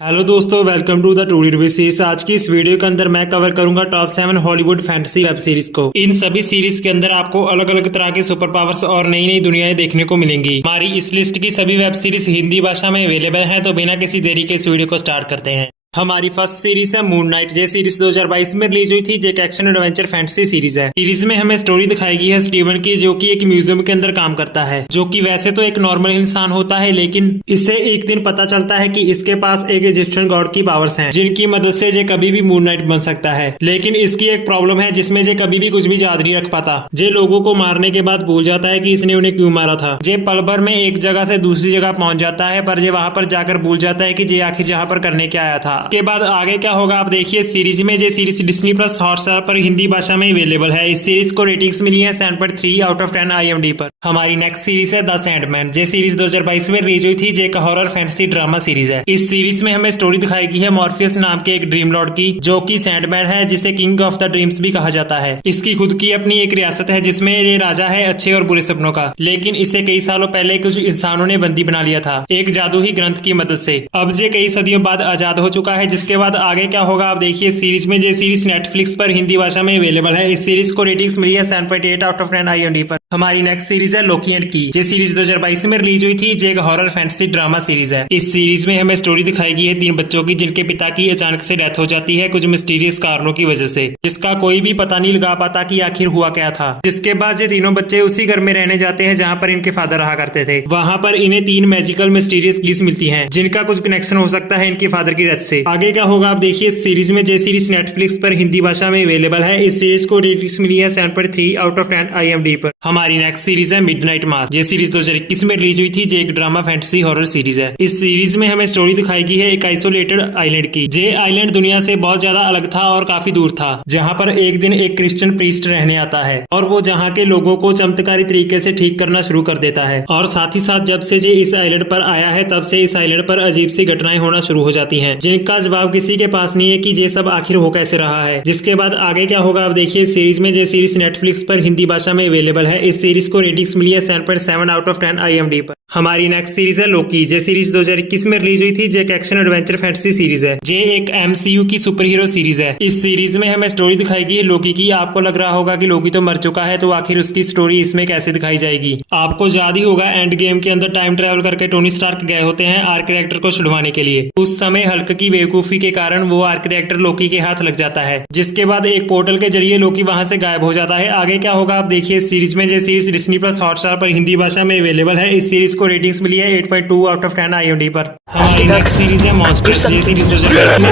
Hello दोस्तों, welcome to the two review series. आज की इस वीडियो के अंदर मैं कवर करूंगा top 7 Hollywood fantasy web series को। इन सभी सीरीज के अंदर आपको अलग अलग तरह के सुपर पावर्स और नई नई दुनियाएं देखने को मिलेंगी। हमारी इस लिस्ट की सभी वेब सीरीज हिंदी भाषा में अवेलेबल है, तो बिना किसी देरी के इस वीडियो को स्टार्ट करते हैं। हमारी फर्स्ट सीरीज है मून नाइट। ये सीरीज 2022 में रिलीज हुई थी। जो एक एक्शन एडवेंचर फैंटेसी सीरीज है। सीरीज में हमें स्टोरी दिखाई गई है स्टीवन की, जो कि एक म्यूजियम के अंदर काम करता है, जो कि वैसे तो एक नॉर्मल इंसान होता है, लेकिन इसे एक दिन पता चलता है कि इसके पास एक इजिप्शियन गॉड की पावर्स हैं, जिनकी मदद से ये कभी भी मून नाइट बन सकता है। लेकिन इसकी एक प्रॉब्लम है, जिसमें ये कभी भी कुछ भी याद नहीं रख पाता। ये लोगों को मारने के बाद भूल जाता है कि इसने उन्हें क्यों मारा था। ये पल भर में एक जगह से दूसरी जगह पहुंच जाता है, पर ये वहां पर जाकर भूल जाता है कि ये आखिर जहाँ पर करने क्या आया था। के बाद आगे क्या होगा आप देखिए सीरीज में। ये सीरीज डिज्नी प्लस हॉटस्टार पर हिंदी भाषा में अवेलेबल है। इस सीरीज को रेटिंग्स मिली है 7.3 आउट ऑफ 10 IMDb पर। हमारी नेक्स्ट सीरीज है द सैंडमैन। ये सीरीज 2022 में रिलीज हुई थी। ये एक हॉरर फैंटेसी ड्रामा सीरीज है। इस सीरीज में हमें स्टोरी दिखाई गई है मॉर्फियस नाम के एक ड्रीम लॉर्ड की, जो कि सैंडमैन है, जिसे किंग ऑफ द ड्रीम्स भी कहा जाता है। इसकी खुद की अपनी एक रियासत है, जिसमें ये राजा है अच्छे और बुरे सपनों का। लेकिन इसे कई सालों पहले कुछ इंसानों ने बंदी बना लिया था, एक जादुई ग्रंथ की मदद से। अब ये कई सदियों बाद आजाद हो चुका है। जिसके बाद आगे क्या होगा आप देखिए सीरीज में। ये सीरीज नेटफ्लिक्स पर हिंदी भाषा में अवेलेबल है। इस सीरीज को रेटिंग्स मिली है 7.8 आउट ऑफ 10 IMDb पर। हमारी नेक्स्ट सीरीज है लोकी एंड की। ये सीरीज 2022 में रिलीज हुई थी। ये एक हॉरर फैंटेसी ड्रामा सीरीज है। इस सीरीज में हमें स्टोरी दिखाई गई है 3 बच्चों की, जिनके पिता की अचानक से डेथ हो जाती है कुछ मिस्टीरियस कारणों की वजह से, जिसका कोई भी पता नहीं लगा पाता कि आखिर हुआ क्या था। जिसके बाद ये तीनों बच्चे उसी घर में रहने जाते हैं जहाँ पर इनके फादर रहा करते थे। वहाँ पर इन्हें 3 मैजिकल मिस्टीरियस कीज मिलती है, जिनका कुछ कनेक्शन हो सकता है इनके फादर की डेथ से। आगे क्या होगा आप देखिए इस सीरीज में। ये सीरीज नेटफ्लिक्स पर हिंदी भाषा में अवेलेबल है। इस सीरीज को रेटिंग्स मिली है 7.3 आउट ऑफ 10 IMDb पर। हमारी नेक्स्ट सीरीज है मिडनाइट मास। ये सीरीज 2021 में रिलीज हुई थी। ये एक ड्रामा फैंटेसी हॉरर सीरीज है। इस सीरीज में हमें स्टोरी दिखाई गई है एक आइसोलेटेड आइलैंड की। ये आइलैंड दुनिया से बहुत ज्यादा अलग था और काफी दूर था, जहाँ पर एक दिन एक क्रिश्चियन प्रीस्ट रहने आता है, और वो जहाँ के लोगों को चमत्कारी तरीके से ठीक करना शुरू कर देता है। और साथ ही साथ जब से ये इस आइलैंड पर आया है, तब से इस आइलैंड पर अजीब सी घटनाएं होना शुरू हो जाती हैं, जिनका जवाब किसी के पास नहीं है कि ये सब आखिर हो कैसे रहा है। जिसके बाद आगे क्या होगा आप देखिए सीरीज में। ये सीरीज नेटफ्लिक्स पर हिंदी भाषा में अवेलेबल है। इस सीरीज को रेटिंग्स मिली है 7.7 आउट ऑफ 10 IMDb पर। हमारी नेक्स्ट सीरीज है लोकी। ये सीरीज 2021 में रिलीज हुई थी। ये एक एक्शन एडवेंचर फैंटेसी सीरीज है। ये एक MCU की सुपर हीरो सीरीज है। इस सीरीज में हमें स्टोरी दिखाई गई है लोकी की। आपको लग रहा होगा कि लोकी तो मर चुका है, तो आखिर उसकी स्टोरी इसमें कैसे दिखाई जाएगी। आपको याद ही होगा एंड गेम के अंदर टाइम ट्रेवल करके टोनी स्टार्क गए होते हैं आर्क रिएक्टर को छुड़वाने के लिए। उस समय हल्क की बेवकूफी के कारण वो आर्क रिएक्टर लोकी के हाथ लग जाता है, जिसके बाद एक पोर्टल के जरिए लोकी वहां से गायब हो जाता है। आगे क्या होगा आप देखिए इस सीरीज में। ये सीरीज डिज्नी प्लस हॉटस्टार पर हिंदी भाषा में अवेलेबल है। इस सीरीज को रेटिंग्स मिली है 8.2 आउट ऑफ 10 IMDb पर। हमारी नेक्स्ट सीरीज है मॉन्स्टर्स। ये सीरीज 2022 में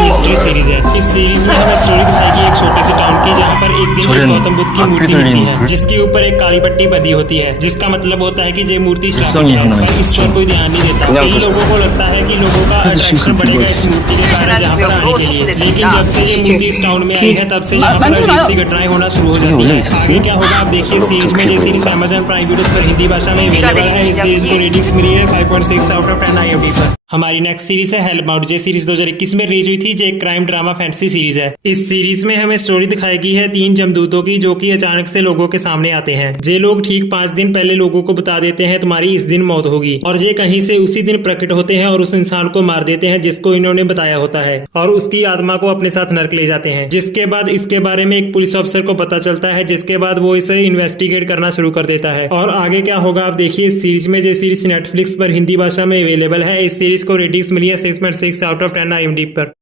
मिस्ट्री सीरीज है। इस सीरीज में हमें स्टोरी दिखाएगी एक छोटे से टाउन की, जहाँ पर एक दिन गौतम बुद्ध की मूर्ति होती है, जिसके ऊपर एक काली पट्टी बंधी होती है, जिसका मतलब होता है कि ये मूर्ति श्रापित है, पर इस पर कोई ध्यान नहीं देता। कई लोगों को लगता है कि लोगों का अट्रैक्शन बढ़ेगा इस मूर्ति के कारण यहाँ पर आने के लिए, लेकिन जब से ये मूर्ति इस टाउन में आई है, तब से यहाँ पर अजीब सी घटनाएं होना शुरू हो जाती है। आगे क्या होगा आप देखिए सीरीज में। ये सीरीज Amazon प्राइम वीडियो पर हिंदी भाषा में अवेलेबल है। इस सीरीज को रेटिंग्स मिली है 5.6 आउट ऑफ 10 IMDb पर। हमारी नेक्स्ट सीरीज है हेलबाउंड। ये सीरीज 2021 में रिलीज हुई थी। ये एक क्राइम ड्रामा फैंटेसी सीरीज है। इस सीरीज में हमें स्टोरी दिखाई गई है 3 जमदूतों की, जो कि अचानक से लोगों के सामने आते हैं। ये लोग ठीक 5 दिन पहले लोगों को बता देते हैं तुम्हारी इस दिन मौत होगी, और ये कहीं से उसी दिन प्रकट होते हैं और उस इंसान को मार देते हैं जिसको इन्होंने बताया होता है, और उसकी आत्मा को अपने साथ नरक ले जाते हैं। जिसके बाद इसके बारे में एक पुलिस अफसर को पता चलता है, जिसके बाद वो इसे इन्वेस्टिगेट करना शुरू कर देता है। और आगे क्या होगा आप देखिए इस सीरीज में। ये सीरीज नेटफ्लिक्स पर हिंदी भाषा में अवेलेबल है। इस सीरीज को रेटिंग्स मिली है 6.6 आउट ऑफ 10 IMDb पर।